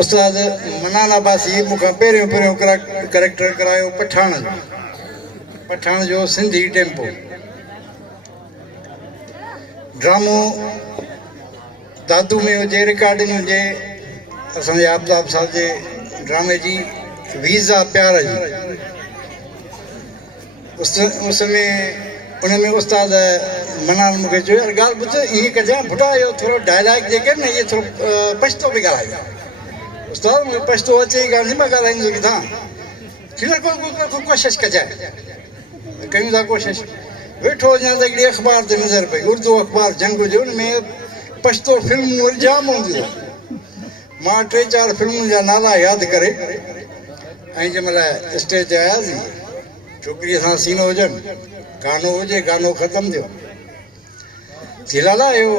उस्ताद मनान अब्बासी मूंखां पहिरियों करेक्टर करायो पठान जो सिंधी टेम्पो ड्रामो दादू में हुजे रिकॉर्डिंग हुजे असांजे आबदाब साहब जे ड्रामे जी वीज़ा प्यार जी उनमें उस्ताद मनान मूंखे चयो यार ॻाल्हि ॿुध ईअं कजांइ बुढा इहो थोरो डायलॉग जेके न इहे थोरो पछतो बि ॻाल्हायो उस्ताद मूंखे पछतो अचे ई कान मां ॻाल्हाईंदो किथां को कोशिशि कजांइ कयूं था कोशिशि वेठो वञा त हिकिड़ी अख़बार ते नज़र पई उर्दू अख़बार जंग जो हुन में पछतो फिल्मूं जाम हूंदियूं मां 3-4 फिल्मुनि जा नाला यादि करे ऐं जंहिं महिल स्टेज ते आयासीं छोकिरीअ सां सीनो हुजनि गानो हुजे गानो ख़तमु थियो थी लाला इहो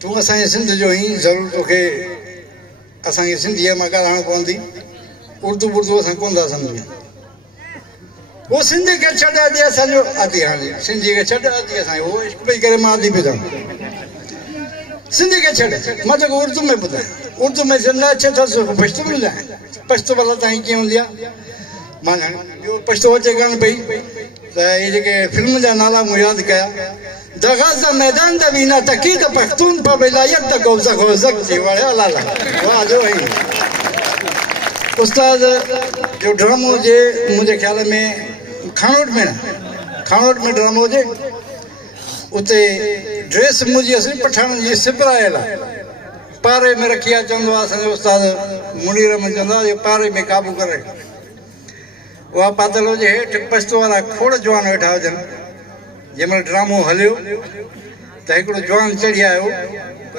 तूं असांजे सिंध जो ई ज़रूरु तोखे असांखे सिंधीअ मां ॻाल्हाइणु पवंदी उर्दू असां कोन था सम्झूं उहो सिंधी खे छॾ अॼु असांजो आदि हाणे सिंधी खे छॾ अॼु असांजो उहो इश्क ॾेई करे मां आदि पियो चवां सिंधी खे छॾ मां तोखे उर्दू में ॿुधायां उर्दू में सिंध अचे अथसि पछतो में ॿुधायां पछतो भला तव्हां कीअं हूंदी आहे मां ॿियो पछतो अचे कान पई त इहे जेके फिल्म जा नाला मूं यादि कया दगाज़ मैदान द वीना तकी त पख्तून पर विलायत द गोज़क थी वड़िया लाला वाह जो है उस्ताद जो ड्रामो हुजे मुंहिंजे ख़्याल में खानोट में ड्रामो हुजे उते ड्रेस मुंहिंजी असली पठाण जी सिबरायल आहे पारे में रखी आहे चवंदो आहे असांजो उस्ताद मुनीर में चवंदो आहे पारे में क़ाबू करे उहा पातल हुजे हेठि पछतो वारा खोड़ जवान वेठा हुजनि जंहिं महिल ड्रामो हलियो त हिकिड़ो जवान चढ़ी आयो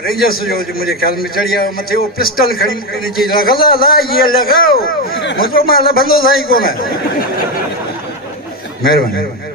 रेंजर्स जो मुंहिंजे ख़्याल में चढ़ी आयो मथे उहो पिस्टल खणी चई लॻंदा इहे लॻायो मुंहिंजो मां लभंदो साईं कोन महिरबानी